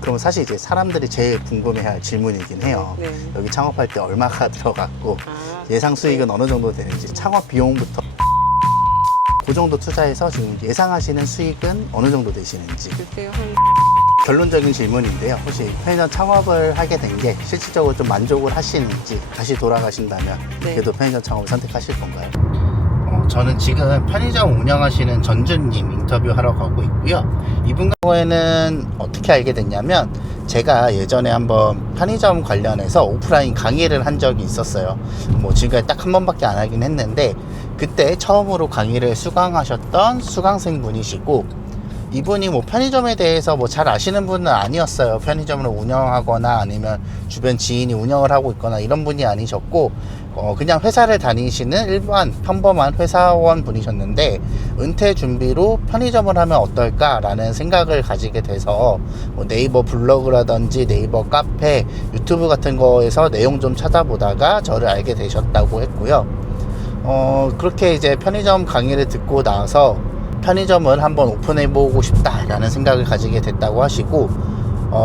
그럼 사실 이제 사람들이 제일 궁금해할 질문이긴 해요. 네. 여기 창업할 때 얼마가 들어갔고 아, 예상 수익은 어느 정도 되는지, 창업 비용부터 그 정도 투자해서 지금 예상하시는 수익은 어느 정도 되시는지. 글쎄요, 한 결론적인 질문인데요. 혹시 편의점 창업을 하게 된 게 실질적으로 좀 만족을 하시는지, 다시 돌아가신다면 네. 그래도 편의점 창업을 선택하실 건가요? 저는 지금 편의점 운영하시는 전주님 인터뷰하러 가고 있고요. 이분 경우에는 어떻게 알게 됐냐면, 제가 예전에 한번 편의점 관련해서 오프라인 강의를 한 적이 있었어요. 뭐 지금까지 딱 한 번밖에 안 하긴 했는데, 그때 처음으로 강의를 수강하셨던 수강생 분이시고, 이분이 뭐 편의점에 대해서 뭐 잘 아시는 분은 아니었어요. 편의점을 운영하거나 아니면 주변 지인이 운영을 하고 있거나 이런 분이 아니셨고, 그냥 회사를 다니시는 일반 평범한 회사원 분이셨는데, 은퇴 준비로 편의점을 하면 어떨까라는 생각을 가지게 돼서 뭐 네이버 블로그라든지 네이버 카페, 유튜브 같은 거에서 내용 좀 찾아보다가 저를 알게 되셨다고 했고요. 그렇게 이제 편의점 강의를 듣고 나서 편의점을 한번 오픈해보고 싶다라는 생각을 가지게 됐다고 하시고,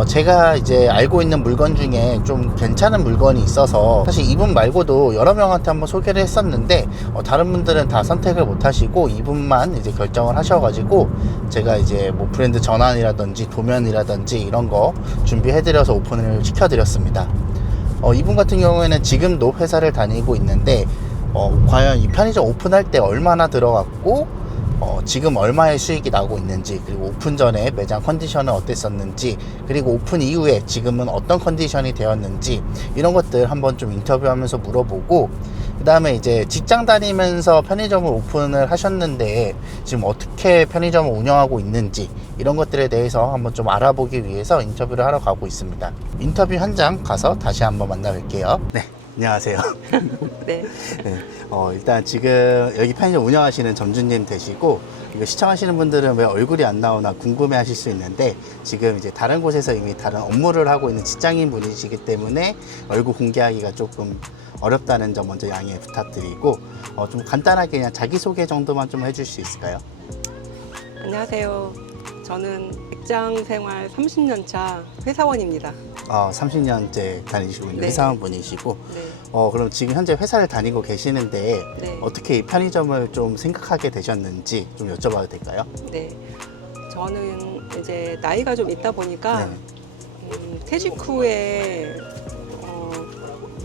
제가 이제 알고 있는 물건 중에 좀 괜찮은 물건이 있어서 사실 이분 말고도 여러 명한테 한번 소개를 했었는데, 다른 분들은 다 선택을 못 하시고 이분만 이제 결정을 하셔가지고, 제가 이제 뭐 브랜드 전환이라든지 도면이라든지 이런 거 준비해드려서 오픈을 시켜드렸습니다. 이분 같은 경우에는 지금도 회사를 다니고 있는데, 과연 이 편의점 오픈할 때 얼마나 들어갔고, 지금 얼마의 수익이 나고 있는지, 그리고 오픈 전에 매장 컨디션은 어땠었는지, 그리고 오픈 이후에 지금은 어떤 컨디션이 되었는지, 이런 것들 한번 좀 인터뷰하면서 물어보고, 그 다음에 이제 직장 다니면서 편의점을 오픈을 하셨는데 지금 어떻게 편의점을 운영하고 있는지, 이런 것들에 대해서 한번 좀 알아보기 위해서 인터뷰를 하러 가고 있습니다. 인터뷰 현장 가서 다시 한번 만나뵐게요. 네, 안녕하세요. 네. 네, 일단 지금 여기 편의점 운영하시는 점주님 되시고, 이거 시청하시는 분들은 왜 얼굴이 안 나오나 궁금해 하실 수 있는데, 지금 이제 다른 곳에서 이미 다른 업무를 하고 있는 직장인 분이시기 때문에 얼굴 공개하기가 조금 어렵다는 점 먼저 양해 부탁드리고, 좀 간단하게 그냥 자기소개 정도만 좀 해줄 수 있을까요? 안녕하세요. 저는 직장 생활 30년 차 회사원입니다. 30년째 다니시고 있는 네. 회사원 분이시고, 네. 그럼 지금 현재 회사를 다니고 계시는데, 네. 어떻게 이 편의점을 좀 생각하게 되셨는지 좀 여쭤봐도 될까요? 네. 저는 이제 나이가 좀 있다 보니까 네. 퇴직 후에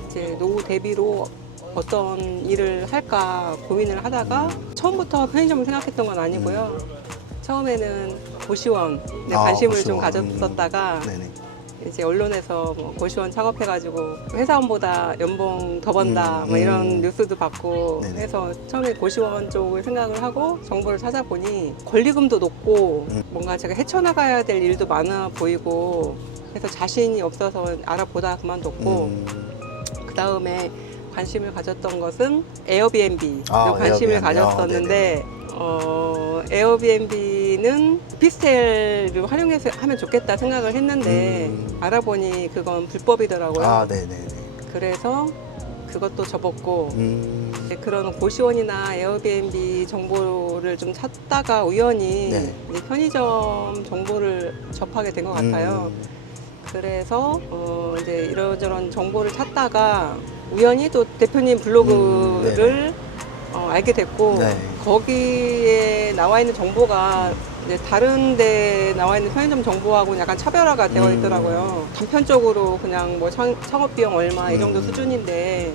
이제 노후 대비로 어떤 일을 할까 고민을 하다가 처음부터 편의점을 생각했던 건 아니고요. 처음에는 고시원에 관심을 좀 고시원. 가졌었다가 네네. 이제 언론에서 뭐 고시원 창업해가지고 회사원보다 연봉 더 번다 뭐 이런 뉴스도 받고 네네. 해서 처음에 고시원 쪽을 생각을 하고 정보를 찾아보니 권리금도 높고 뭔가 제가 헤쳐나가야 될 일도 많아 보이고 해서 자신이 없어서 알아보다 그만뒀고, 그 다음에 관심을 가졌던 것은 에어비앤비 관심을 에어비앤비. 가졌었는데, 에어비앤비는 오피스텔을 활용해서 하면 좋겠다 생각을 했는데 알아보니 그건 불법이더라고요. 네네네. 그래서 그것도 접었고, 그런 고시원이나 에어비앤비 정보를 좀 찾다가 우연히 네. 이제 편의점 정보를 접하게 된 것 같아요. 그래서 이제 이런저런 정보를 찾다가 우연히 또 대표님 블로그를 알게 됐고, 네. 거기에 나와 있는 정보가 이제 다른 데 나와 있는 편의점 정보하고는 약간 차별화가 되어 있더라고요. 단편적으로 그냥 뭐 창업 비용 얼마 이 정도 수준인데,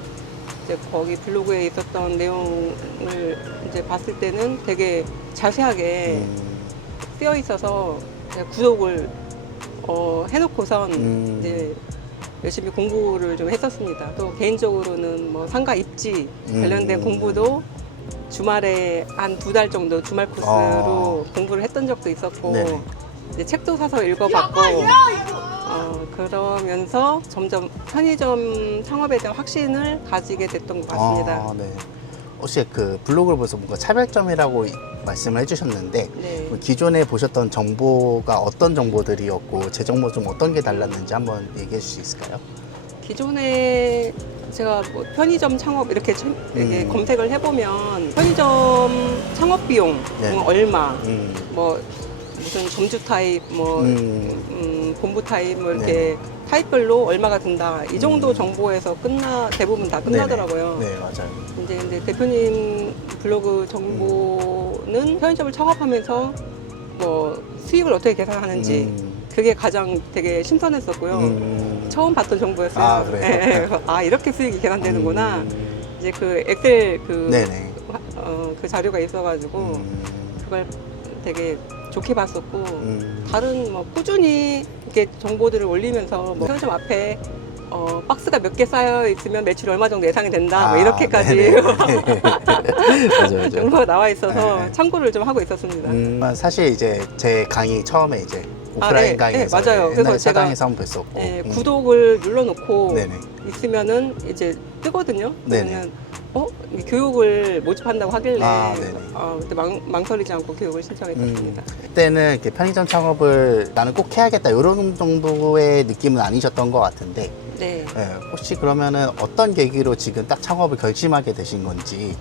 이제 거기 블로그에 있었던 내용을 이제 봤을 때는 되게 자세하게 쓰여 있어서 제가 구독을 해놓고선 이제 열심히 공부를 좀 했었습니다. 또 개인적으로는 뭐 상가 입지 관련된 공부도 주말에 한 2달 정도 주말 코스로 공부를 했던 적도 있었고, 네네. 이제 책도 사서 읽어봤고, 그러면서 점점 편의점 창업에 대한 확신을 가지게 됐던 것 같습니다. 네. 혹시 그 블로그를 보면서 뭔가 차별점이라고 말씀을 해주셨는데, 네. 기존에 보셨던 정보가 어떤 정보들이었고 제 정보 좀 어떤 게 달랐는지 한번 얘기해 줄 수 있을까요? 기존에 제가 뭐 편의점 창업 이렇게 검색을 해보면 편의점 창업 비용 네. 뭐 얼마, 음. 뭐 무슨 점주 타입, 뭐 본부 타입, 뭐 이렇게 타입별로 얼마가 든다. 이 정도 정보에서 대부분 다 끝나더라고요. 네, 맞아요. 이제 대표님 블로그 정보는 편의점을 창업하면서 뭐 수익을 어떻게 계산하는지 그게 가장 되게 신선했었고요. 처음 봤던 정보였어요. 아, 그래요? 네, 그래서 이렇게 수익이 계산되는구나. 이제 그 엑셀 네네. 그 자료가 있어가지고 그걸 되게 좋게 봤었고 다른 뭐 꾸준히 이렇게 정보들을 올리면서 뭐 편의점 앞에 박스가 몇 개 쌓여 있으면 매출 얼마 정도 예상이 된다 뭐 이렇게까지 네네. 맞아요. 정보가 나와 있어서 네. 참고를 좀 하고 있었습니다. 사실 이제 제 강의 처음에 이제 오프라인 네, 강의에서 네, 맞아요. 그래서 옛날에 제가 사당에서 한번 뵀었고 네, 구독을 눌러놓고 네네. 있으면은 이제 뜨거든요. 네네. 그러면 이게 교육을 모집한다고 하길래 네네. 그때 망설이지 않고 교육을 신청했었습니다. 그때는 이렇게 편의점 창업을 나는 꼭 해야겠다 이런 정도의 느낌은 아니셨던 것 같은데 네. 혹시 그러면은 어떤 계기로 지금 딱 창업을 결심하게 되신 건지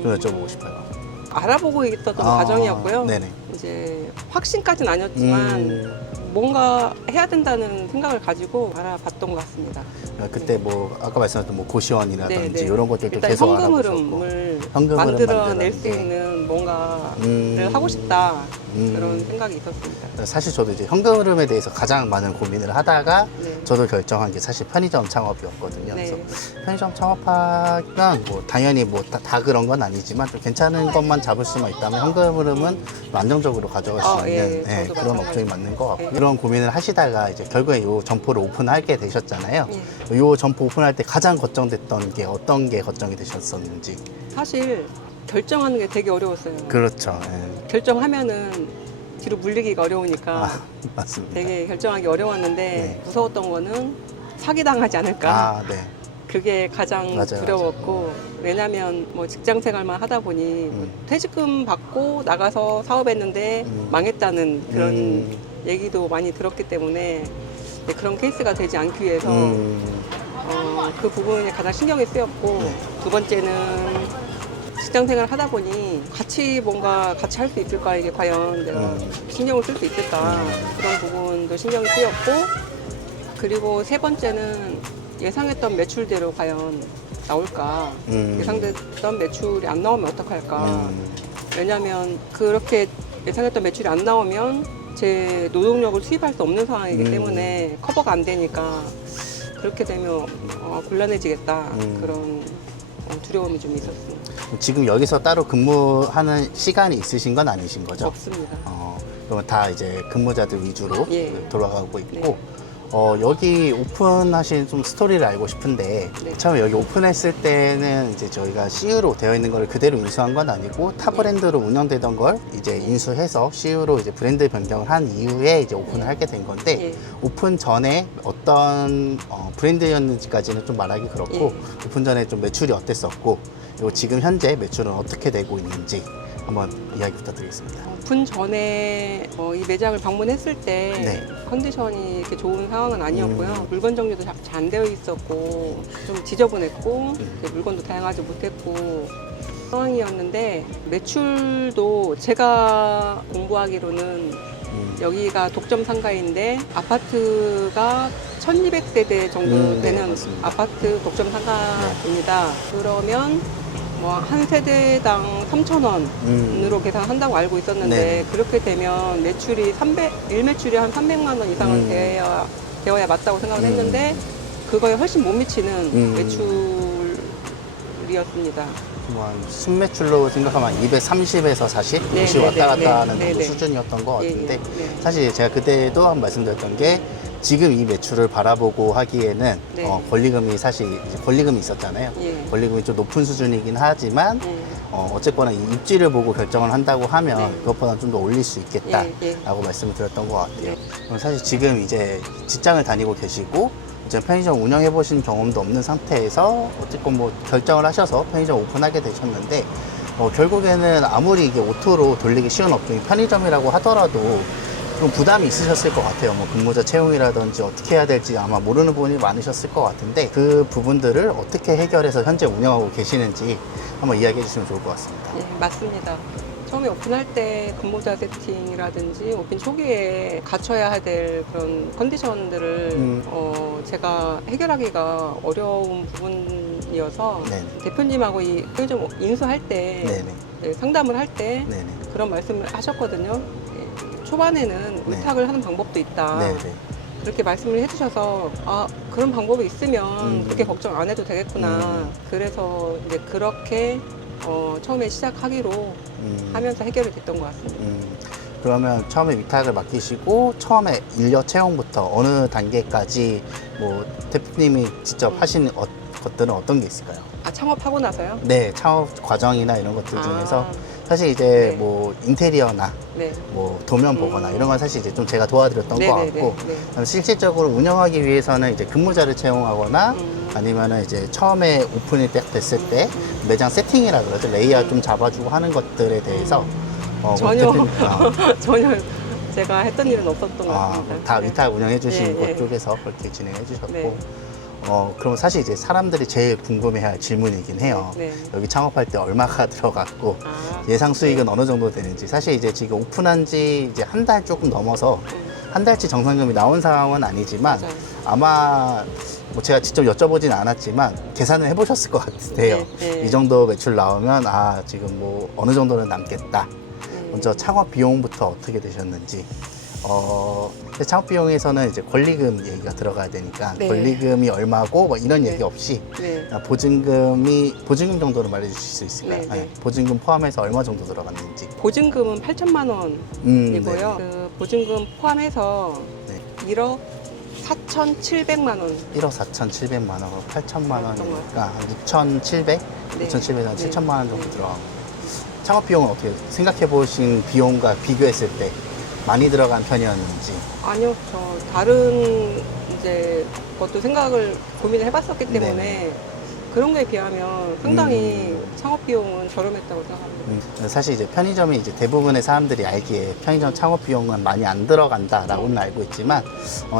좀 여쭤보고 싶어요. 알아보고 있었던 과정이었고요. 네네. 이제 확신까지는 아니었지만 뭔가 해야 된다는 생각을 가지고 알아봤던 것 같습니다. 그때 뭐 아까 말씀하셨던 뭐 고시원이라든지 네, 네. 이런 것들도 일단 계속 현금 알아보셨고 흐름을 현금 흐름 만들어낼 수 만드는 게. 있는 뭔가를 하고 싶다 그런 생각이 있었습니다. 사실 저도 이제 현금 흐름에 대해서 가장 많은 고민을 하다가 네. 저도 결정한 게 사실 편의점 창업이었거든요. 네. 그래서 편의점 창업하면 뭐 당연히 뭐 다 그런 건 아니지만 좀 괜찮은 것만 잡을 수만 있다면 현금 흐름은 좀 안정적으로 가져갈 수 있는 저도 그런 마찬가지로. 업종이 맞는 것 같고 네. 그런 고민을 하시다가 이제 결국에 이 점포를 오픈하게 되셨잖아요. 예. 이 점포 오픈할 때 가장 걱정됐던 게 어떤 게 걱정이 되셨었는지. 사실 결정하는 게 되게 어려웠어요. 그렇죠. 결정하면은 뒤로 물리기가 어려우니까 맞습니다. 되게 결정하기 어려웠는데 네. 무서웠던 거는 사기당하지 않을까. 네. 그게 가장 맞아요, 두려웠고 왜냐면 뭐 직장 생활만 하다 보니 뭐 퇴직금 받고 나가서 사업했는데 망했다는 그런 얘기도 많이 들었기 때문에 그런 케이스가 되지 않기 위해서 그 부분이 가장 신경이 쓰였고 두 번째는 직장 생활을 하다 보니 뭔가 같이 할 수 있을까 이게 과연 내가 신경을 쓸 수 있을까 그런 부분도 신경이 쓰였고 그리고 세 번째는 예상했던 매출대로 과연 나올까 예상됐던 매출이 안 나오면 어떡할까 왜냐하면 그렇게 예상했던 매출이 안 나오면 제 노동력을 수입할 수 없는 상황이기 때문에 커버가 안 되니까 그렇게 되면 곤란해지겠다 그런 두려움이 좀 있었습니다. 지금 여기서 따로 근무하는 시간이 있으신 건 아니신 거죠? 없습니다. 그러면 다 이제 근무자들 위주로 예. 돌아가고 있고 네. 여기 오픈하신 좀 스토리를 알고 싶은데 네. 처음에 여기 오픈했을 때는 이제 저희가 CU로 되어 있는 걸 그대로 인수한 건 아니고 타 브랜드로 운영되던 걸 이제 인수해서 CU로 이제 브랜드 변경을 한 이후에 이제 오픈을 하게 된 건데 예. 오픈 전에 어떤 브랜드였는지까지는 좀 말하기 그렇고 예. 오픈 전에 좀 매출이 어땠었고 그리고 지금 현재 매출은 어떻게 되고 있는지 한번 이야기 부탁드리겠습니다. 오픈 전에 이 매장을 방문했을 때 네. 컨디션이 이렇게 좋은 상황은 아니었고요. 물건 정리도 잘 안 되어 있었고 좀 지저분했고 이제 물건도 다양하지 못했고 상황이었는데 매출도 제가 공부하기로는 여기가 독점 상가인데 아파트가 1200세대 정도 네, 되는 맞습니다. 아파트 독점 상가입니다. 그러면 뭐 한 세대당 3,000원으로 계산한다고 알고 있었는데 네. 그렇게 되면 매출이 일매출이 한 300만 원 이상은 되어야 맞다고 생각을 했는데 그거에 훨씬 못 미치는 매출이었습니다. 뭐 순매출로 생각하면 230에서 40 네, 혹시 네, 왔다 갔다 네, 하는 네, 정도 네. 수준이었던 것 예, 같은데 예, 네. 사실 제가 그때도 한 말씀드렸던 게 지금 이 매출을 바라보고 하기에는 네. 권리금이 사실 이제 권리금이 있었잖아요. 예. 권리금이 좀 높은 수준이긴 하지만 어쨌거나 이 입지를 보고 결정을 한다고 하면 네. 그것보다 좀 더 올릴 수 있겠다라고 예, 말씀을 드렸던 것 같아요. 네. 그럼 사실 지금 이제 직장을 다니고 계시고 이제 편의점 운영해 보신 경험도 없는 상태에서 어쨌건 뭐 결정을 하셔서 편의점 오픈하게 되셨는데 결국에는 아무리 이게 오토로 돌리기 쉬운 업종이 편의점이라고 하더라도 좀 부담이 있으셨을 것 같아요. 뭐 근무자 채용이라든지 어떻게 해야 될지 아마 모르는 부분이 많으셨을 것 같은데 그 부분들을 어떻게 해결해서 현재 운영하고 계시는지 한번 이야기해 주시면 좋을 것 같습니다. 예, 맞습니다. 처음에 오픈할 때 근무자 세팅이라든지 오픈 초기에 갖춰야 될 그런 컨디션들을 제가 해결하기가 어려운 부분이어서 네네. 대표님하고 이 편의점 인수할 때 네네. 네, 상담을 할 때 네네. 그런 말씀을 하셨거든요. 예, 초반에는 네. 의탁을 하는 방법도 있다. 네네. 그렇게 말씀을 해주셔서 아 그런 방법이 있으면 그렇게 걱정 안 해도 되겠구나. 그래서 이제 그렇게 처음에 시작하기로 하면서 해결이 됐던 것 같습니다. 그러면 처음에 위탁을 맡기시고 처음에 인력 채용부터 어느 단계까지 뭐 대표님이 직접 하신 것들은 어떤 게 있을까요? 아 창업하고 나서요? 네, 창업 과정이나 이런 것들 중에서 아, 사실 이제 네. 뭐 인테리어나 네. 뭐 도면 보거나 이런 건 사실 이제 좀 제가 도와드렸던 것 같고 네. 그다음에 실질적으로 운영하기 위해서는 이제 근무자를 채용하거나 아니면은 이제 처음에 오픈이 딱 됐을 때 매장 세팅이라 그러죠. 레이아웃 좀 잡아주고 하는 것들에 대해서 전혀 대표님, 전혀 제가 했던 일은 없었던 것 같습니다. 다 네. 위탁 운영해 주신 네, 것 쪽에서 그렇게 진행해 주셨고 네. 그럼 사실 이제 사람들이 제일 궁금해할 질문이긴 해요. 네. 여기 창업할 때 얼마가 들어갔고 아, 예상 수익은 어느 정도 되는지. 사실 이제 지금 오픈한 지 이제 한 달 조금 넘어서 한 달치 정상금이 나온 상황은 아니지만 맞아요. 아마 뭐 제가 직접 여쭤보진 않았지만 계산을 해보셨을 것 같아요. 네. 이 정도 매출 나오면 지금 뭐 어느 정도는 남겠다. 먼저 창업 비용부터 어떻게 되셨는지. 창업 비용에서는 이제 권리금 얘기가 들어가야 되니까 네. 권리금이 얼마고 뭐 이런 네. 얘기 없이 네. 보증금 정도는 말해주실 수 있을까요? 네, 네. 보증금 포함해서 얼마 정도 들어갔는지. 보증금은 8천만 원이고요. 그 보증금 포함해서 네. 1억 4,700만 원. 1억 4,700만 원으로 8천만 그랬던 것 원이니까 한 6,700? 네. 6,700에서 네. 7천만 원 정도 네. 들어가고. 창업 비용은 어떻게 생각해 보신 비용과 비교했을 때 많이 들어간 편이었는지. 아니요, 저 다른 이제 것도 고민을 해봤었기 때문에 네네. 그런 거에 비하면 상당히 창업 비용은 저렴했다고 생각합니다. 사실 이제 편의점이 이제 대부분의 사람들이 알기에 편의점 창업 비용은 많이 안 들어간다라고는 알고 있지만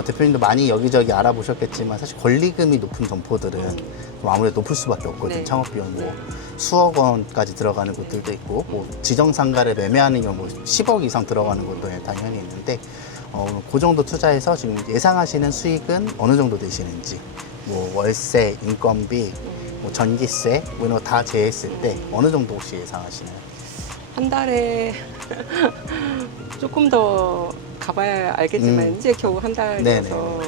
대표님도 많이 여기저기 알아보셨겠지만 사실 권리금이 높은 점포들은 좀 아무래도 높을 수밖에 없거든요. 네. 창업 비용 뭐 네. 수억 원까지 들어가는 곳들도 있고 뭐 지정 상가를 매매하는 경우 10억 이상 들어가는 곳도 당연히 있는데 그 정도 투자해서 지금 예상하시는 수익은 어느 정도 되시는지 뭐 월세, 인건비, 뭐 전기세 뭐 이런 거 다 제했을 때 어느 정도 혹시 예상하시나요? 한 달에 조금 더 가봐야 알겠지만 이제 겨우 한 달이어서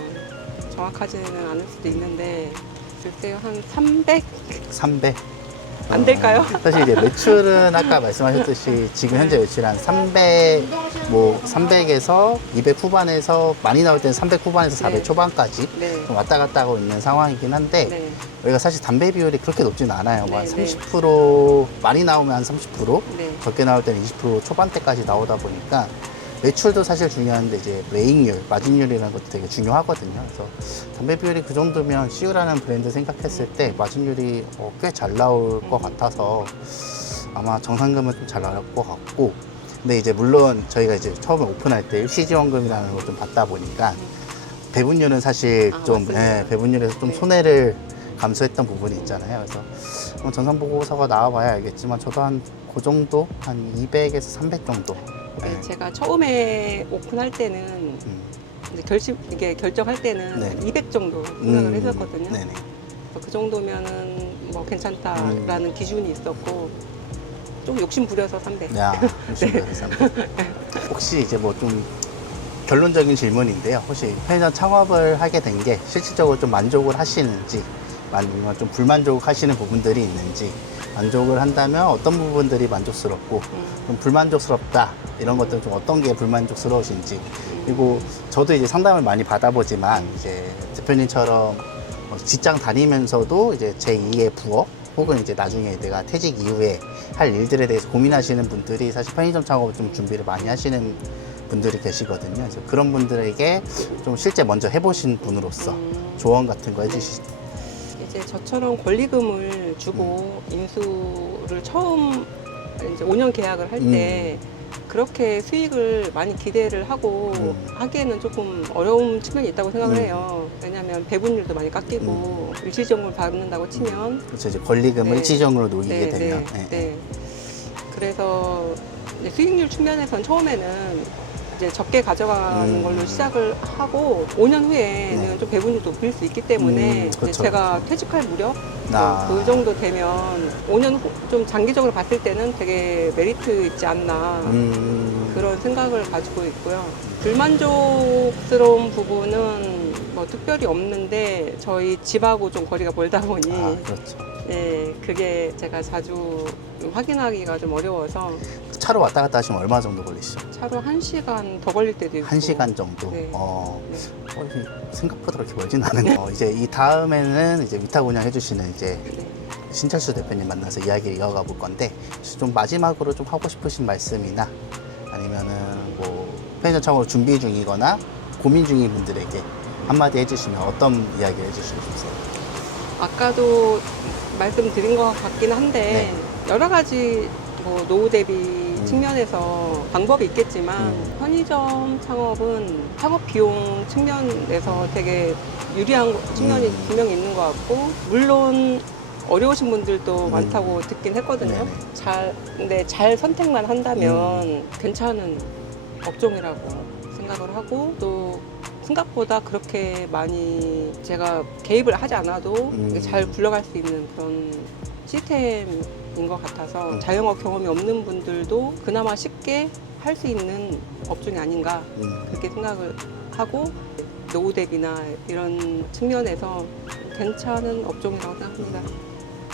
정확하지는 않을 수도 있는데 글쎄요 한 300? 300? 안 될까요? 사실 이제 매출은 아까 말씀하셨듯이 지금 현재 매출 한 300, 뭐 300에서 200 후반에서 많이 나올 때는 300 후반에서 400 네. 초반까지 네. 좀 왔다 갔다 하고 있는 상황이긴 한데 네. 여기가 사실 담배 비율이 그렇게 높지는 않아요. 뭐 한 네, 네. 30% 많이 나오면 한 30%, 네. 적게 나올 때는 20% 초반대까지 나오다 보니까 매출도 사실 중요한데 이제 매익률, 마진율이라는 것도 되게 중요하거든요. 그래서 담배 비율이 그 정도면 CU라는 브랜드 생각했을 때 마진율이 꽤 잘 나올 것 같아서 아마 정상금은 좀 잘 나올 것 같고 근데 이제 물론 저희가 이제 처음에 오픈할 때 일시지원금이라는 걸 좀 받다 보니까 배분율은 사실 좀 맞습니다. 배분율에서 좀 네. 손해를 감수했던 부분이 있잖아요. 그래서 전산보고서가 나와봐야 알겠지만 저도 한 그 정도 한 200에서 300 정도. 네, 제가 처음에 오픈할 때는 이제 이게 결정할 때는 네. 200 정도 생각을 했었거든요. 네네. 그 정도면은 뭐 괜찮다라는 기준이 있었고 좀 욕심 부려서 300. 야, 네. 혹시 이제 뭐 좀 결론적인 질문인데요. 혹시 편의점 창업을 하게 된 게 실질적으로 좀 만족을 하시는지 아니면 좀 불만족하시는 부분들이 있는지 만족을 한다면 어떤 부분들이 만족스럽고 좀 불만족스럽다 이런 것들은 좀 어떤 게 불만족스러우신지 그리고 저도 이제 상담을 많이 받아보지만 이제 대표님처럼 직장 다니면서도 이제 제2의 부업 혹은 이제 나중에 내가 퇴직 이후에 할 일들에 대해서 고민하시는 분들이 사실 편의점 창업을 좀 준비를 많이 하시는 분들이 계시거든요. 그래서 그런 분들에게 좀 실제 먼저 해보신 분으로서 조언 같은 거 해주시죠. 이제 저처럼 권리금을 주고 인수를 처음 이제 5년 계약을 할 때 그렇게 수익을 많이 기대를 하고 하기에는 조금 어려운 측면이 있다고 생각을 해요. 왜냐하면 배분율도 많이 깎이고 일시적으로 받는다고 치면 그렇죠. 이제 권리금을 네. 일시적으로 녹이게 네, 되면. 네. 그래서 이제 수익률 측면에서는 처음에는 이제 적게 가져가는 걸로 시작을 하고 5년 후에는 네. 좀 배분율이 높일 수 있기 때문에 이제 그렇죠. 제가 퇴직할 무렵 아. 그 정도 되면 5년 후 좀 장기적으로 봤을 때는 되게 메리트 있지 않나 그런 생각을 가지고 있고요. 불만족스러운 부분은 뭐 특별히 없는데 저희 집하고 좀 거리가 멀다 보니 그렇죠. 네, 그게 제가 자주 확인하기가 좀 어려워서 차로 왔다 갔다 하시면 얼마 정도 걸리시죠? 차로 1시간 더 걸릴 때도 있고 1시간 정도. 네. 이게 생각보다 그렇게 멀진 않은데. 이제 이 다음에는 이제 위탁 운영 해주시는 이제 네. 신철수 대표님 만나서 이야기를 이어가 볼 건데, 좀 마지막으로 좀 하고 싶으신 말씀이나 아니면은 뭐 편의점 창업을 준비 중이거나 고민 중인 분들에게 한마디 해주시면 어떤 이야기를 해주시고 싶으세요? 아까도 말씀드린 것 같긴 한데 여러 가지 뭐 노후 대비 측면에서 방법이 있겠지만 편의점 창업은 창업 비용 측면에서 되게 유리한 측면이 분명히 있는 것 같고 물론 어려우신 분들도 많다고 듣긴 했거든요. 네네. 근데 잘 선택만 한다면 괜찮은 업종이라고 생각을 하고 또 생각보다 그렇게 많이 제가 개입을 하지 않아도 잘 굴러갈 수 있는 그런 시스템인 것 같아서 자영업 경험이 없는 분들도 그나마 쉽게 할 수 있는 업종이 아닌가 그렇게 생각을 하고 노후 대비나 이런 측면에서 괜찮은 업종이라고 생각합니다.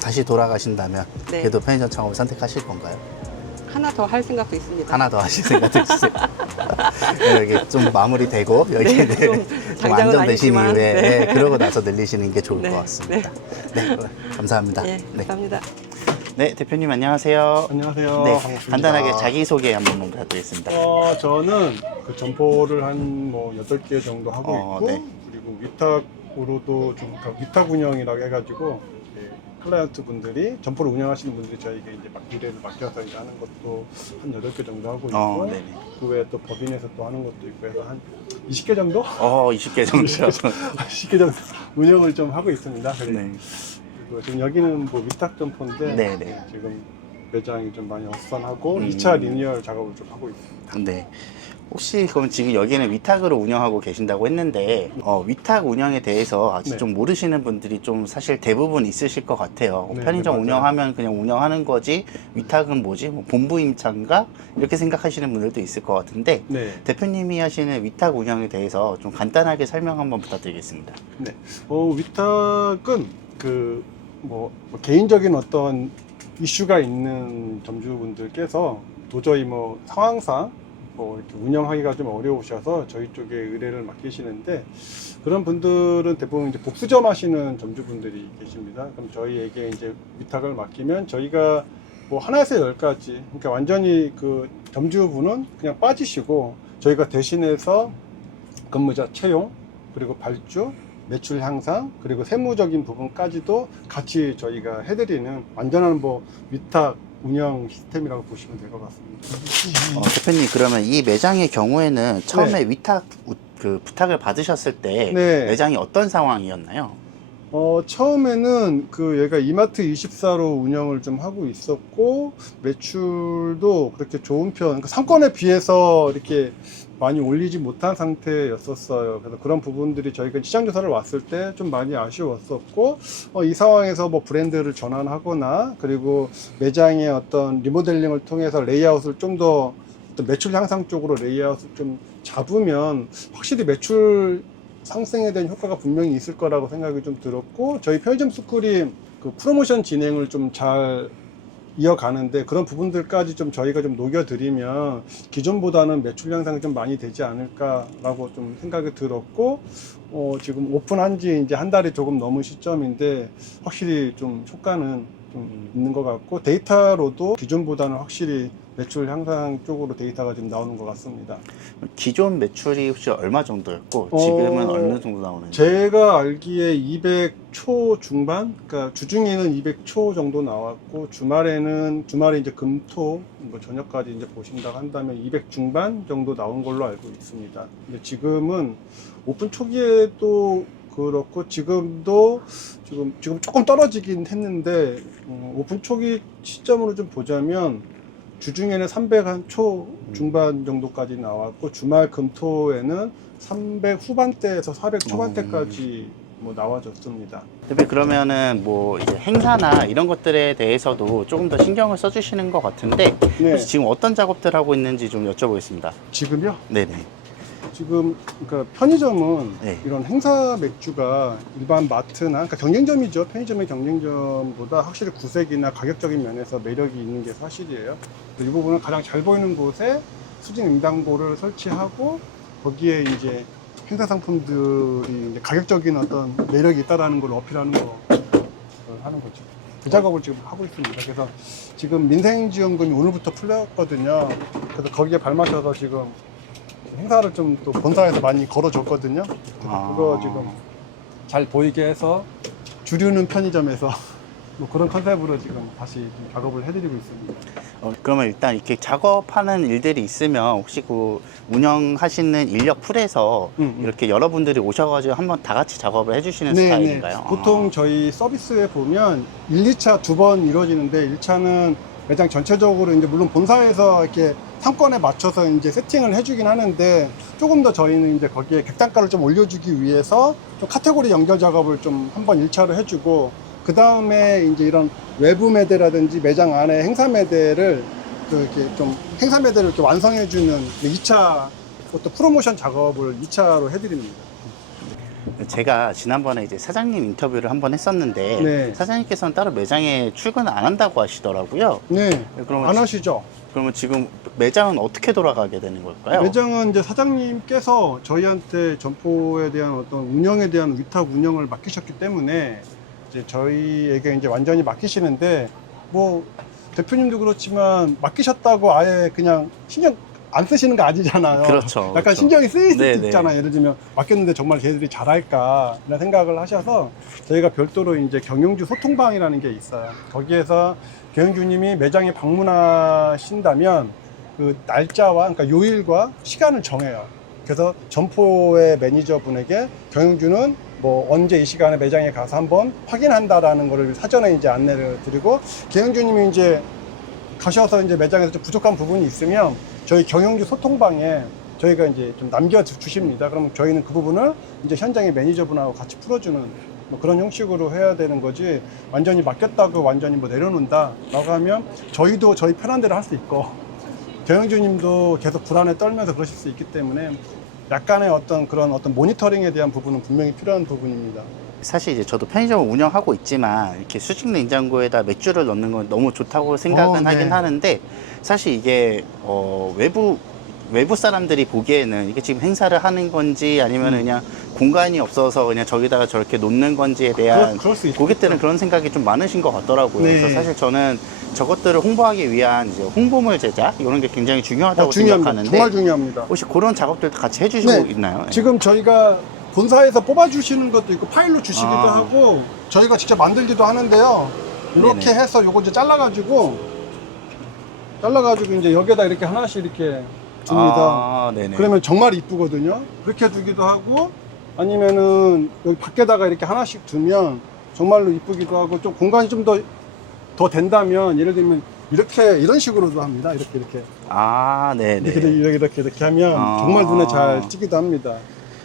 다시 돌아가신다면 네. 그래도 편의점 창업을 선택하실 건가요? 하나 더 할 생각도 있습니다. 하나 더 하실 생각도 있으세요? 여기 좀 마무리되고 여기 네, 좀 당장은 안정되신 아니지만, 이후에 네. 그러고 나서 늘리시는 게 좋을 네, 것 같습니다. 네, 감사합니다. 네, 감사합니다. 네, 대표님 안녕하세요. 안녕하세요. 네, 반갑습니다. 간단하게 자기소개 한 번만 부탁드리겠습니다. 저는 그 점포를 한 뭐 8개 정도 하고 있고, 네. 그리고 위탁으로도 좀, 위탁 운영이라고 해가지고, 클라이언트 분들이, 점포를 운영하시는 분들이 저에게 이제 일을 맡겨서 이제 하는 것도 한 8개 정도 하고 있고, 네네. 그 외에 또 법인에서 또 하는 것도 있고 해서 한 20개 정도? 20개 정도요. 20개 정도 운영을 좀 하고 있습니다. 네. 그리고 지금 여기는 뭐 위탁 점포인데, 네네. 지금 매장이 좀 많이 어수선하고 2차 리니얼 작업을 좀 하고 있습니다. 네. 혹시 그럼 지금 여기는 위탁으로 운영하고 계신다고 했는데 위탁 운영에 대해서 아직 네. 좀 모르시는 분들이 좀 사실 대부분 있으실 것 같아요. 네, 편의점 네, 맞아요. 운영하면 그냥 운영하는 거지 위탁은 뭐지? 뭐 본부 임차인가? 이렇게 생각하시는 분들도 있을 것 같은데 네. 대표님이 하시는 위탁 운영에 대해서 좀 간단하게 설명 한번 부탁드리겠습니다. 네. 위탁은 뭐 개인적인 어떤 이슈가 있는 점주분들께서 도저히 뭐 상황상 뭐 이렇게 운영하기가 좀 어려우셔서 저희 쪽에 의뢰를 맡기시는데 그런 분들은 대부분 이제 복수점 하시는 점주분들이 계십니다. 그럼 저희에게 이제 위탁을 맡기면 저희가 뭐 하나에서 10가지, 그러니까 완전히 그 점주분은 그냥 빠지시고 저희가 대신해서 근무자 채용, 그리고 발주, 매출 향상, 그리고 세무적인 부분까지도 같이 저희가 해드리는 완전한 뭐 위탁 운영 시스템이라고 보시면 될 것 같습니다. 대표님 그러면 이 매장의 경우에는 처음에 위탁 그 부탁을 받으셨을 때 네. 매장이 어떤 상황이었나요? 처음에는 얘가 이마트 24로 운영을 좀 하고 있었고, 매출도 그렇게 좋은 편, 그러니까 상권에 비해서 이렇게 많이 올리지 못한 상태였었어요. 그래서 그런 부분들이 저희가 시장조사를 왔을 때 좀 많이 아쉬웠었고, 이 상황에서 뭐 브랜드를 전환하거나, 그리고 매장의 어떤 리모델링을 통해서 레이아웃을 좀 더 매출 향상 쪽으로 레이아웃을 좀 잡으면 확실히 매출 상승에 대한 효과가 분명히 있을 거라고 생각이 좀 들었고, 저희 편의점 스쿨이 그 프로모션 진행을 좀 잘 이어가는데 그런 부분들까지 좀 저희가 좀 녹여드리면 기존보다는 매출 향상이 좀 많이 되지 않을까라고 좀 생각이 들었고, 지금 오픈한 지 이제 한 달이 조금 넘은 시점인데 확실히 좀 효과는 좀 있는 것 같고, 데이터로도 기존보다는 확실히 매출 향상 쪽으로 데이터가 지금 나오는 것 같습니다. 기존 매출이 혹시 얼마 정도였고 지금은 어느 정도 나오는지? 제가 알기에 200초 중반, 그러니까 주중에는 200초 정도 나왔고 주말에 이제 금토 뭐 저녁까지 이제 보신다고 한다면 200 중반 정도 나온 걸로 알고 있습니다. 근데 지금은 오픈 초기에도 그렇고 지금도 지금 조금 떨어지긴 했는데 오픈 초기 시점으로 좀 보자면 주중에는 300 한 초 중반 정도까지 나왔고 주말 금토에는 300 후반대에서 400 초반대까지 뭐 나와줬습니다. 대표님 그러면은 뭐 이제 행사나 이런 것들에 대해서도 조금 더 신경을 써주시는 것 같은데 네. 혹시 지금 어떤 작업들 하고 있는지 좀 여쭤보겠습니다. 지금요? 네네. 지금 그러니까 편의점은 네. 이런 행사 맥주가 일반 마트나 그러니까 경쟁점이죠. 편의점의 경쟁점보다 확실히 구색이나 가격적인 면에서 매력이 있는 게 사실이에요. 이 부분은 가장 잘 보이는 곳에 수진 임당고를 설치하고 거기에 이제 행사 상품들이 이제 가격적인 어떤 매력이 있다라는 걸 어필하는 거 하는 거죠. 그 작업을 지금 하고 있습니다. 그래서 지금 민생지원금이 오늘부터 풀렸거든요. 그래서 거기에 발맞춰서 지금 행사를 좀 또 본사에서 많이 걸어줬거든요. 그래서 그거 지금 잘 보이게 해서 주류는 편의점에서 뭐 그런 컨셉으로 지금 다시 좀 작업을 해드리고 있습니다. 그러면 일단 이렇게 작업하는 일들이 있으면 혹시 그 운영하시는 인력 풀에서 이렇게 여러분들이 오셔가지고 한번 다 같이 작업을 해주시는 스타일인가요? 보통 저희 서비스에 보면 1, 2차 두 번 이루어지는데 1차는 매장 전체적으로 이제 물론 본사에서 이렇게 상권에 맞춰서 이제 세팅을 해주긴 하는데 조금 더 저희는 이제 거기에 객단가를 좀 올려주기 위해서 좀 카테고리 연결 작업을 좀 한번 1차로 해주고 그 다음에 이제 이런 외부 매대라든지 매장 안에 행사 매대를 또 이렇게 좀 행사 매대를 이렇게 완성해주는 2차 또 프로모션 작업을 2차로 해드립니다. 제가 지난번에 이제 사장님 인터뷰를 한번 했었는데 네. 사장님께서는 따로 매장에 출근 안 한다고 하시더라고요. 네, 그러면 안 하시죠? 그러면 지금 매장은 어떻게 돌아가게 되는 걸까요? 매장은 이제 사장님께서 저희한테 점포에 대한 어떤 운영에 대한 위탁 운영을 맡기셨기 때문에 이제 저희에게 이제 완전히 맡기시는데 뭐 대표님도 그렇지만 맡기셨다고 아예 그냥 신경 안 쓰시는 거 아니잖아요. 그렇죠. 약간 그렇죠. 신경이 쓰일 수도 네네. 있잖아요. 예를 들면 맡겼는데 정말 걔들이 잘할까 이런 생각을 하셔서 저희가 별도로 이제 경영주 소통방이라는 게 있어요. 거기에서 경영주님이 매장에 방문하신다면 그 날짜와 그러니까 요일과 시간을 정해요. 그래서 점포의 매니저분에게 경영주는 뭐 언제 이 시간에 매장에 가서 한번 확인한다라는 거를 사전에 이제 안내를 드리고 경영주님이 이제 가셔서 이제 매장에서 좀 부족한 부분이 있으면 저희 경영주 소통방에 저희가 이제 좀 남겨주십니다. 그러면 저희는 그 부분을 이제 현장의 매니저분하고 같이 풀어주는 뭐 그런 형식으로 해야 되는 거지 완전히 맡겼다고 완전히 뭐 내려놓는다 라고 하면 저희도 저희 편한 대로 할 수 있고 경영주님도 계속 불안에 떨면서 그러실 수 있기 때문에 약간의 어떤 그런 어떤 모니터링에 대한 부분은 분명히 필요한 부분입니다. 사실 이제 저도 편의점을 운영하고 있지만 이렇게 수직 냉장고에다 맥주를 넣는 건 너무 좋다고 생각은 네. 하긴 하는데 사실 이게 외부 사람들이 보기에는 이게 지금 행사를 하는 건지 아니면 그냥 공간이 없어서 그냥 저기다가 저렇게 놓는 건지에 대한 그럴 수 있겠죠. 고객들은 그런 생각이 좀 많으신 것 같더라고요. 네. 그래서 사실 저는 저것들을 홍보하기 위한 이제 홍보물 제작 이런 게 굉장히 중요하다고 중요합니다. 생각하는데 정말 중요합니다. 혹시 그런 작업들도 같이 해주시고 네. 있나요? 지금 저희가 본사에서 뽑아주시는 것도 있고 파일로 주시기도 하고 저희가 직접 만들기도 하는데요. 이렇게 네네. 해서 요거 이제 잘라가지고 이제 여기에다 이렇게 하나씩 이렇게 둡니다. 아, 네네. 그러면 정말 이쁘거든요. 그렇게 두기도 하고 아니면은 여기 밖에다가 이렇게 하나씩 두면 정말로 이쁘기도 하고 좀 공간이 좀 더 된다면 예를 들면 이렇게 이런 식으로도 합니다. 이렇게 아, 네네. 이렇게 하면 정말 눈에 잘 띄기도 합니다.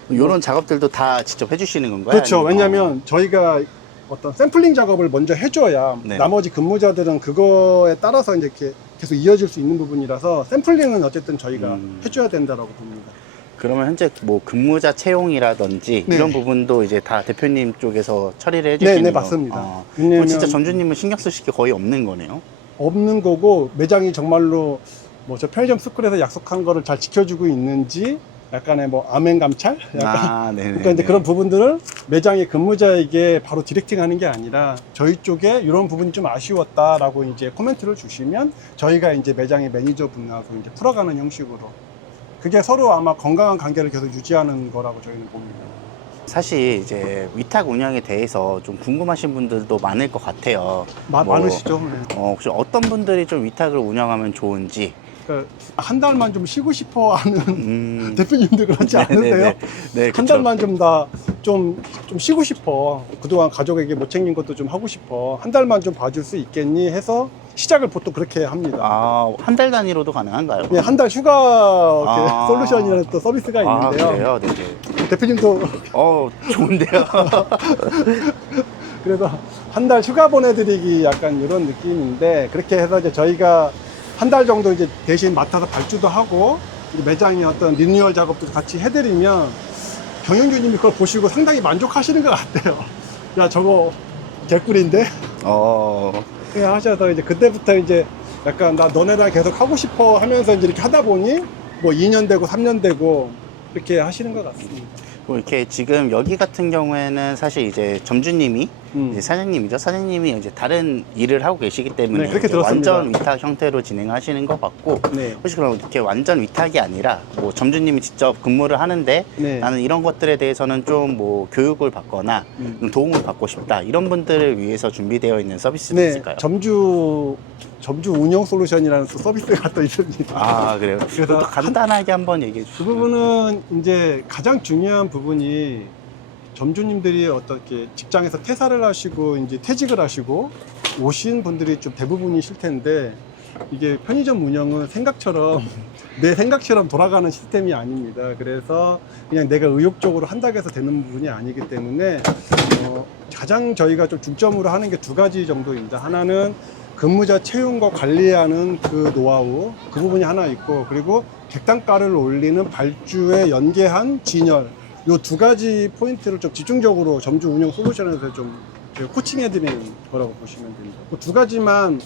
이런 작업들도 다 직접 해주시는 건가요? 그렇죠. 아니면- 왜냐하면 저희가 어떤 샘플링 작업을 먼저 해줘야 네. 나머지 근무자들은 그거에 따라서 이제 이렇게 계속 이어질 수 있는 부분이라서 샘플링은 어쨌든 저희가 해줘야 된다라고 봅니다. 그러면 현재 뭐 근무자 채용이라든지 네. 이런 부분도 이제 다 대표님 쪽에서 처리를 해주시는 네, 거- 맞습니다. 그럼 왜냐면 진짜 전주님은 신경 쓰실 게 거의 없는 거네요. 없는 거고 매장이 정말로 뭐 저 편의점 스쿨에서 약속한 거를 잘 지켜주고 있는지 약간의 뭐 아멘 감찰? 약간 아, 네네. 그러니까 이제 그런 부분들을 매장의 근무자에게 바로 디렉팅하는 게 아니라 저희 쪽에 이런 부분이 좀 아쉬웠다라고 이제 코멘트를 주시면 저희가 이제 매장의 매니저분하고 이제 풀어가는 형식으로 그게 서로 아마 건강한 관계를 계속 유지하는 거라고 저희는 봅니다. 사실 이제 위탁 운영에 대해서 좀 궁금하신 분들도 많을 것 같아요. 뭐, 많으시죠? 네. 혹시 어떤 분들이 좀 위탁을 운영하면 좋은지. 그러니까 한 달만 좀 쉬고 싶어 하는 대표님들 그렇지 네네네. 않으세요? 네, 한 그쵸. 달만 좀 쉬고 싶어. 그동안 가족에게 못 챙긴 것도 좀 하고 싶어. 한 달만 좀 봐줄 수 있겠니? 해서 시작을 보통 그렇게 합니다. 아, 한 달 단위로도 가능한가요? 네, 한 달 휴가 이렇게 아. 솔루션이라는 또 서비스가 아, 있는데요. 그래요? 네네. 대표님도 좋은데요? 그래서 한 달 휴가 보내드리기 약간 이런 느낌인데, 그렇게 해서 이제 저희가 한 달 정도 이제 대신 맡아서 발주도 하고 이제 매장의 어떤 리뉴얼 작업도 같이 해드리면 경영주님이 그걸 보시고 상당히 만족하시는 것 같아요. 야, 저거 개꿀인데? 그냥 하셔서 이제 그때부터 이제 약간 나 너네랑 계속 하고 싶어 하면서 이제 이렇게 하다 보니 뭐 2년 되고 3년 되고 이렇게 하시는 것 같습니다. 뭐 이렇게 지금 여기 같은 경우에는 사실 이제 점주님이 이제 사장님이죠. 사장님이 이제 다른 일을 하고 계시기 때문에 네, 그렇게 이제 들었습니다. 완전 위탁 형태로 진행하시는 것 같고, 네. 혹시 그럼 이렇게 완전 위탁이 아니라 뭐 점주님이 직접 근무를 하는데 네. 나는 이런 것들에 대해서는 좀 뭐 교육을 받거나 좀 도움을 받고 싶다, 이런 분들을 위해서 준비되어 있는 서비스도 네, 있을까요? 점주 운영 솔루션이라는 또 서비스가 또 있습니다. 아, 그래요? 그래서 그것도 간단하게 한번 얘기해 그 주시죠. 부분은 이제 가장 중요한 부분이 점주님들이 어떻게 직장에서 퇴사를 하시고 이제 퇴직을 하시고 오신 분들이 좀 대부분이실 텐데, 이게 편의점 운영은 생각처럼 내 생각처럼 돌아가는 시스템이 아닙니다. 그래서 그냥 내가 의욕적으로 한다고 해서 되는 부분이 아니기 때문에 가장 저희가 좀 중점으로 하는 게 두 가지 정도입니다. 하나는 근무자 채용과 관리하는 그 노하우, 그 부분이 하나 있고, 그리고 객단가를 올리는 발주에 연계한 진열, 요 두 가지 포인트를 좀 집중적으로 점주 운영 솔루션에서 좀 코칭해드리는 거라고 보시면 됩니다. 그 두 가지만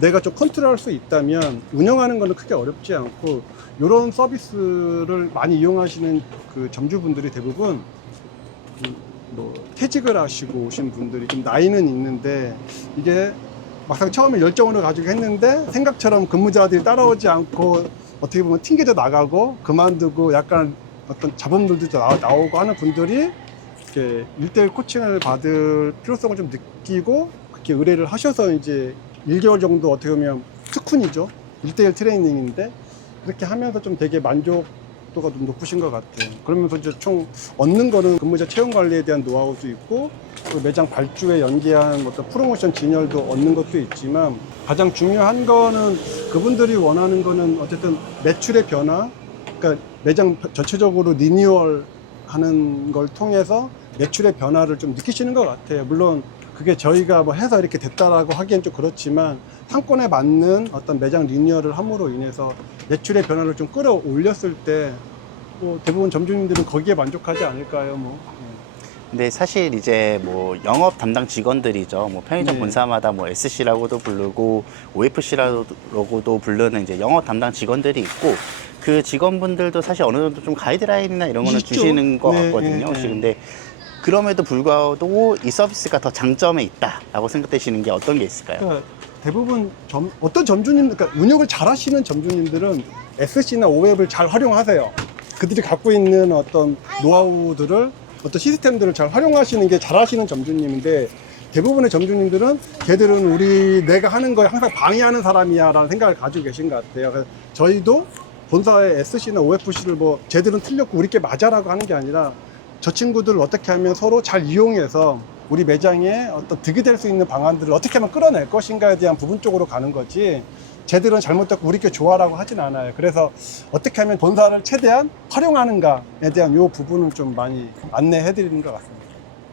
내가 좀 컨트롤할 수 있다면 운영하는 거는 크게 어렵지 않고, 이런 서비스를 많이 이용하시는 그 점주분들이 대부분 뭐 퇴직을 하시고 오신 분들이 좀 나이는 있는데, 이게 막상 처음에 열정으로 가지고 했는데 생각처럼 근무자들이 따라오지 않고 어떻게 보면 튕겨져 나가고 그만두고 약간 어떤 잡음들도 나오고 하는 분들이 이렇게 1:1 코칭을 받을 필요성을 좀 느끼고 그렇게 의뢰를 하셔서 이제 1개월 정도 어떻게 보면 특훈이죠. 1:1 트레이닝인데 그렇게 하면서 좀 되게 만족도가 좀 높으신 것 같아요. 그러면서 이제 총 얻는 거는 근무자 채용 관리에 대한 노하우도 있고, 그 매장 발주에 연계한 어떤 프로모션 진열도 얻는 것도 있지만, 가장 중요한 거는 그분들이 원하는 거는 어쨌든 매출의 변화, 그러니까 매장 전체적으로 리뉴얼 하는 걸 통해서 매출의 변화를 좀 느끼시는 것 같아요. 물론 그게 저희가 뭐 해서 이렇게 됐다라고 하기엔 좀 그렇지만, 상권에 맞는 어떤 매장 리뉴얼을 함으로 인해서 매출의 변화를 좀 끌어올렸을 때 뭐 대부분 점주님들은 거기에 만족하지 않을까요? 뭐. 근데 사실 이제 뭐 영업 담당 직원들이죠. 뭐 편의점 네. 본사마다 뭐 SC라고도 부르고 OFC라고도 부르는 이제 영업 담당 직원들이 있고, 그 직원분들도 사실 어느 정도 좀 가이드라인이나 이런 거는 있죠. 주시는 것 네, 같거든요. 네, 혹시 네. 근데 그럼에도 불구하고 이 서비스가 더 장점에 있다라고 생각되시는 게 어떤 게 있을까요? 그러니까 대부분 어떤 점주님, 그러니까 운영을 잘 하시는 점주님들은 SC나 OWeb을 잘 활용하세요. 그들이 갖고 있는 어떤 노하우들을, 어떤 시스템들을 잘 활용하시는 게 잘 하시는 점주님인데, 대부분의 점주님들은 걔들은 내가 하는 거에 항상 방해하는 사람이야 라는 생각을 가지고 계신 것 같아요. 그래서 저희도 본사의 SC나 OFC를 뭐 쟤들은 틀렸고 우리 게 맞아라고 하는 게 아니라, 저 친구들을 어떻게 하면 서로 잘 이용해서 우리 매장에 어떤 득이 될 수 있는 방안들을 어떻게 하면 끌어낼 것인가에 대한 부분 쪽으로 가는 거지, 쟤들은 잘못됐고 우리 게 좋아라고 하진 않아요. 그래서 어떻게 하면 본사를 최대한 활용하는가에 대한 이 부분을 좀 많이 안내해 드리는 것 같습니다.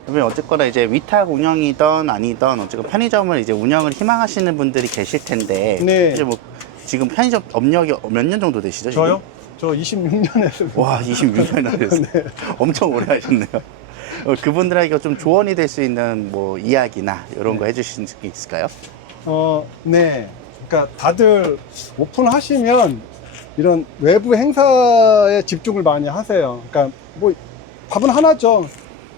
그러면 어쨌거나 이제 위탁 운영이든 아니든 어쨌건 편의점을 이제 운영을 희망하시는 분들이 계실 텐데, 네. 이제 뭐 지금 편의점 업력이 몇 년 정도 되시죠? 지금? 저요? 저 26년 했습니다. 와, 26년이나 됐어요. 네. 엄청 오래 하셨네요. 그분들에게 좀 조언이 될 수 있는 뭐 이야기나 이런 거 해주실 수 있을까요? 네. 그러니까 다들 오픈하시면 이런 외부 행사에 집중을 많이 하세요. 그러니까 뭐 답은 하나죠.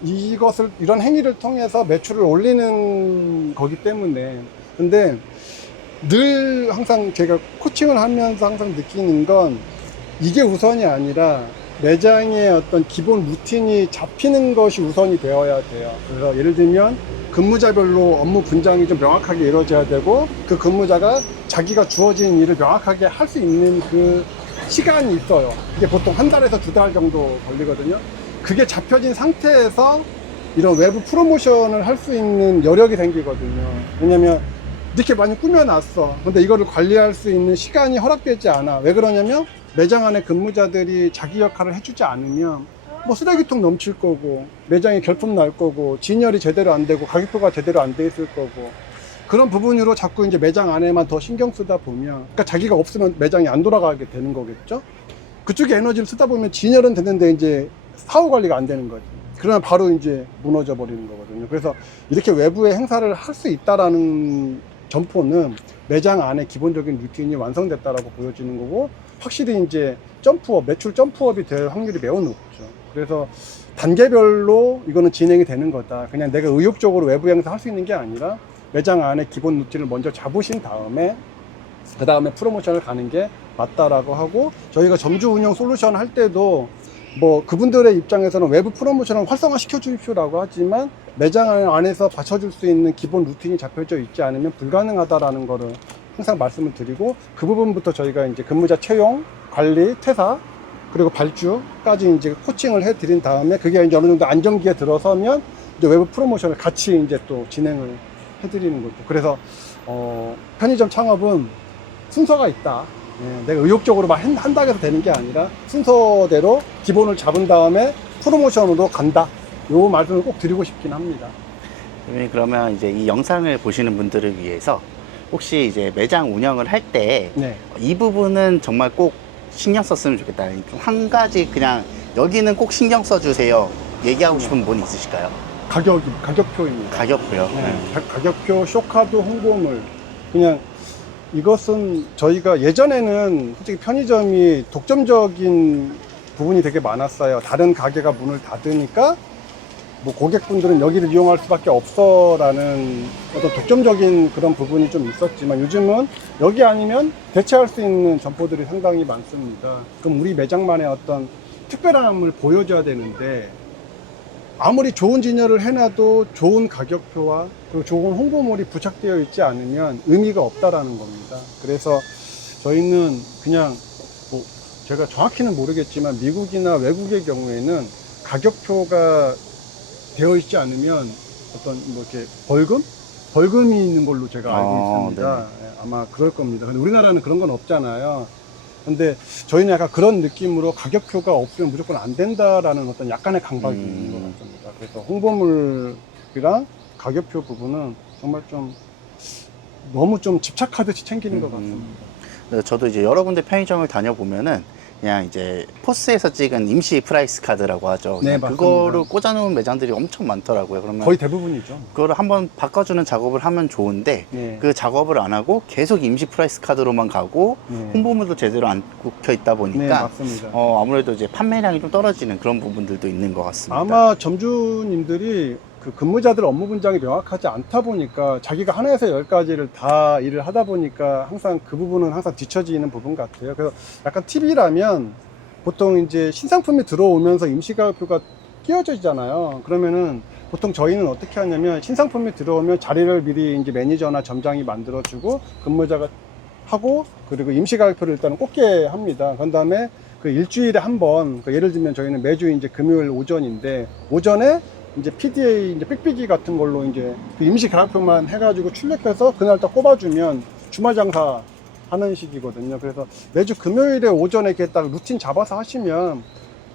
이런 행위를 통해서 매출을 올리는 거기 때문에. 근데 늘 항상 제가 코칭을 하면서 항상 느끼는 건, 이게 우선이 아니라 매장의 어떤 기본 루틴이 잡히는 것이 우선이 되어야 돼요. 그래서 예를 들면 근무자별로 업무 분장이 좀 명확하게 이루어져야 되고, 그 근무자가 자기가 주어진 일을 명확하게 할 수 있는 그 시간이 있어요. 이게 보통 한 달에서 2달 정도 걸리거든요. 그게 잡혀진 상태에서 이런 외부 프로모션을 할 수 있는 여력이 생기거든요. 왜냐면 이렇게 많이 꾸며놨어. 근데 이거를 관리할 수 있는 시간이 허락되지 않아. 왜 그러냐면 매장 안에 근무자들이 자기 역할을 해주지 않으면 뭐 쓰레기통 넘칠 거고, 매장에 결품 날 거고, 진열이 제대로 안 되고, 가격표가 제대로 안 돼 있을 거고, 그런 부분으로 자꾸 이제 매장 안에만 더 신경 쓰다 보면, 그러니까 자기가 없으면 매장이 안 돌아가게 되는 거겠죠? 그쪽에 에너지를 쓰다 보면 진열은 되는데 이제 사후 관리가 안 되는 거지. 그러면 바로 이제 무너져 버리는 거거든요. 그래서 이렇게 외부에 행사를 할 수 있다라는 점포는 매장 안에 기본적인 루틴이 완성됐다라고 보여지는 거고, 확실히 이제 점프업, 매출 점프업이 될 확률이 매우 높죠. 그래서 단계별로 이거는 진행이 되는 거다. 그냥 내가 의욕적으로 외부 행사 할 수 있는 게 아니라 매장 안에 기본 루틴을 먼저 잡으신 다음에 그 다음에 프로모션을 가는 게 맞다라고 하고, 저희가 점주 운영 솔루션 할 때도 뭐 그분들의 입장에서는 외부 프로모션을 활성화 시켜 주십시오라고 하지만 매장 안에서 받쳐줄 수 있는 기본 루틴이 잡혀져 있지 않으면 불가능하다라는 거를 항상 말씀을 드리고, 그 부분부터 저희가 이제 근무자 채용, 관리, 퇴사, 그리고 발주까지 이제 코칭을 해 드린 다음에 그게 이제 어느 정도 안정기에 들어서면 이제 외부 프로모션을 같이 이제 또 진행을 해 드리는 거죠. 그래서 편의점 창업은 순서가 있다. 예, 내가 의욕적으로 막 한다고 해서 되는 게 아니라 순서대로 기본을 잡은 다음에 프로모션으로 간다. 요 말씀을 꼭 드리고 싶긴 합니다. 그러면 이제 이 영상을 보시는 분들을 위해서 혹시 이제 매장 운영을 할 때 이 네. 부분은 정말 꼭 신경 썼으면 좋겠다. 한 가지 그냥 여기는 꼭 신경 써주세요. 얘기하고 싶은 부분이 있으실까요? 가격표입니다. 가격표요. 네. 가격표, 쇼카드, 홍보물. 그냥 이것은 저희가 예전에는 솔직히 편의점이 독점적인 부분이 되게 많았어요. 다른 가게가 문을 닫으니까 뭐 고객분들은 여기를 이용할 수밖에 없어라는 어떤 독점적인 그런 부분이 좀 있었지만, 요즘은 여기 아니면 대체할 수 있는 점포들이 상당히 많습니다. 그럼 우리 매장만의 어떤 특별함을 보여줘야 되는데, 아무리 좋은 진열을 해놔도 좋은 가격표와 그리고 좋은 홍보물이 부착되어 있지 않으면 의미가 없다라는 겁니다. 그래서 저희는 그냥 뭐 제가 정확히는 모르겠지만 미국이나 외국의 경우에는 가격표가 되어 있지 않으면 어떤 뭐 이렇게 벌금이 있는 걸로 제가 알고 있습니다. 네, 아마 그럴 겁니다. 근데 우리나라는 그런 건 없잖아요. 근데 저희는 약간 그런 느낌으로 가격표가 없으면 무조건 안 된다라는 어떤 약간의 강박이 있는 것 같습니다. 그래서 홍보물이랑 가격표 부분은 정말 좀 너무 좀 집착하듯이 챙기는 것 같습니다. 저도 이제 여러 군데 편의점을 다녀보면은 그냥 이제 포스에서 찍은 임시 프라이스 카드라고 하죠. 네, 그거를 꽂아놓은 매장들이 엄청 많더라고요. 그러면 거의 대부분이죠. 그거를 한번 바꿔주는 작업을 하면 좋은데 네. 그 작업을 안 하고 계속 임시 프라이스 카드로만 가고 네. 홍보물도 제대로 안 꽂혀 있다 네, 보니까 맞습니다. 아무래도 이제 판매량이 좀 떨어지는 그런 부분들도 있는 것 같습니다. 아마 점주님들이 그 근무자들 업무 분장이 명확하지 않다 보니까 자기가 하나에서 10가지를 다 일을 하다 보니까 항상 그 부분은 항상 뒤처지는 부분 같아요. 그래서 약간 팁이라면, 보통 이제 신상품이 들어오면서 임시가격표가 끼워져 있잖아요. 그러면은 보통 저희는 어떻게 하냐면, 신상품이 들어오면 자리를 미리 이제 매니저나 점장이 만들어주고 근무자가 하고, 그리고 임시가격표를 일단은 꽂게 합니다. 그 다음에 그 일주일에 한 번, 예를 들면 저희는 매주 이제 금요일 오전인데, 오전에 이제 PDA 이제 삑삑이 같은 걸로 이제 그 임시 가격표만 해가지고 출력해서 그날 딱 꼽아주면 주말 장사 하는 식이거든요. 그래서 매주 금요일에 오전에 이렇게 딱 루틴 잡아서 하시면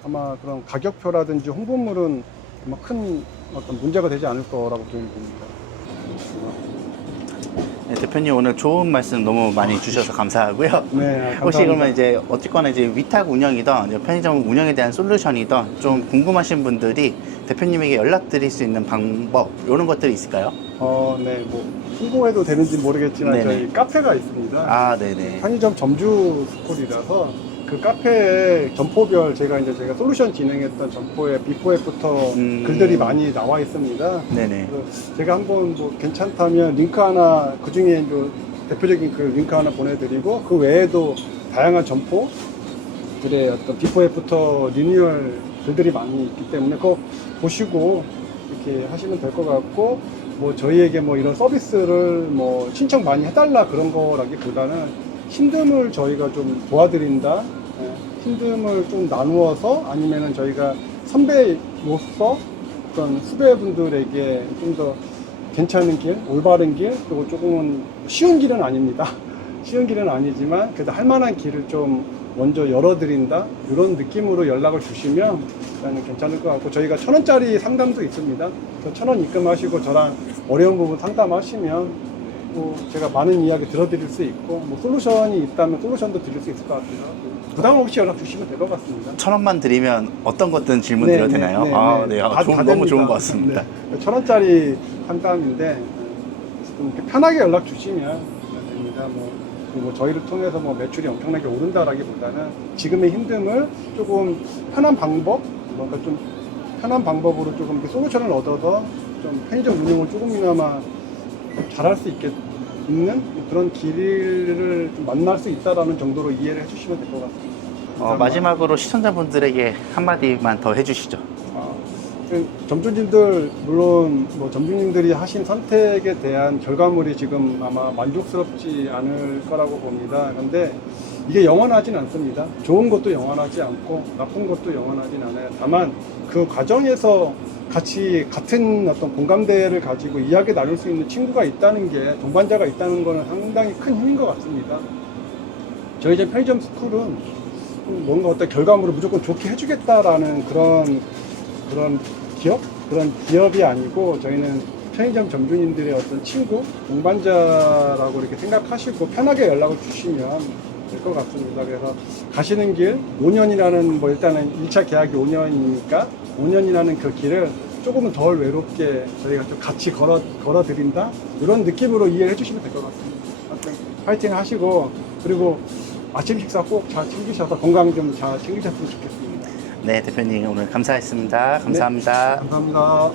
아마 그런 가격표라든지 홍보물은 아마 큰 어떤 문제가 되지 않을 거라고 저는 봅니다. 네, 대표님 오늘 좋은 말씀 너무 많이 주셔서 감사하고요. 네, 감사합니다. 혹시 그러면 이제 어쨌거나 이제 위탁 운영이든 이제 편의점 운영에 대한 솔루션이든 좀 궁금하신 분들이 대표님에게 연락드릴 수 있는 방법 이런 것들이 있을까요? 네, 뭐 홍보해도 되는지 모르겠지만 네네. 저희 카페가 있습니다. 아, 네네. 편의점 점주 스쿨이라서 그 카페에 점포별 제가 솔루션 진행했던 점포에 비포 애프터 글들이 많이 나와 있습니다. 네네. 그래서 제가 한번 뭐 괜찮다면 링크 하나, 그 중에 대표적인 그 링크 하나 보내드리고, 그 외에도 다양한 점포들의 어떤 비포 애프터 리뉴얼 글들이 많이 있기 때문에 그거 보시고 이렇게 하시면 될 것 같고, 뭐 저희에게 뭐 이런 서비스를 뭐 신청 많이 해달라 그런 거라기보다는 힘듦을 저희가 좀 도와드린다, 힘듦을 좀 나누어서, 아니면은 저희가 선배로서 어떤 후배분들에게 좀 더 괜찮은 길, 올바른 길, 그리고 조금은 쉬운 길은 아닙니다. 쉬운 길은 아니지만 그래도 할 만한 길을 좀 먼저 열어드린다, 이런 느낌으로 연락을 주시면 일단은 괜찮을 것 같고, 저희가 1,000원짜리 상담도 있습니다. 그래서 1,000원 입금하시고 저랑 어려운 부분 상담하시면 뭐 제가 많은 이야기 들어드릴 수 있고, 뭐 솔루션이 있다면 솔루션도 드릴 수 있을 것 같아요. 부담 없이 연락 주시면 될 것 같습니다. 1,000원만 드리면 어떤 것든 질문 드려도 되나요? 네. 다 너무 됩니다. 좋은 것 같습니다. 네. 1,000원짜리 상담인데 좀 이렇게 편하게 연락 주시면 됩니다. 그리고 저희를 통해서 뭐 매출이 엄청나게 오른다라기보다는 지금의 힘듦을 조금 편한 방법, 뭔가 좀 편한 방법으로 조금 이렇게 솔루션을 얻어서 좀 편의점 운영을 조금이나마 잘할 수 있는 그런 길을 좀 만날 수 있다라는 정도로 이해를 해주시면 될 것 같습니다. 마지막으로 시청자분들에게 한마디만 더 해주시죠. 점주님들, 물론 뭐 점주님들이 하신 선택에 대한 결과물이 지금 아마 만족스럽지 않을 거라고 봅니다. 그런데 이게 영원하진 않습니다. 좋은 것도 영원하지 않고 나쁜 것도 영원하진 않아요. 다만 그 과정에서 같이 같은 어떤 공감대를 가지고 이야기 나눌 수 있는 친구가 있다는 게, 동반자가 있다는 거는 상당히 큰 힘인 것 같습니다. 저희 집 편의점 스쿨은 뭔가 어떤 결과물을 무조건 좋게 해주겠다라는 그런 기업이 아니고, 저희는 편의점 점주님들의 어떤 친구, 동반자라고 이렇게 생각하시고 편하게 연락을 주시면 될 것 같습니다. 그래서 가시는 길, 5년이라는, 뭐 일단은 1차 계약이 5년이니까 5년이라는 그 길을 조금은 덜 외롭게 저희가 좀 같이 걸어드린다, 이런 느낌으로 이해해 주시면 될 것 같습니다. 하여튼 파이팅 하시고, 그리고 아침 식사 꼭 잘 챙기셔서 건강 좀 잘 챙기셨으면 좋겠습니다. 네, 대표님 오늘 감사했습니다. 감사합니다. 네, 감사합니다.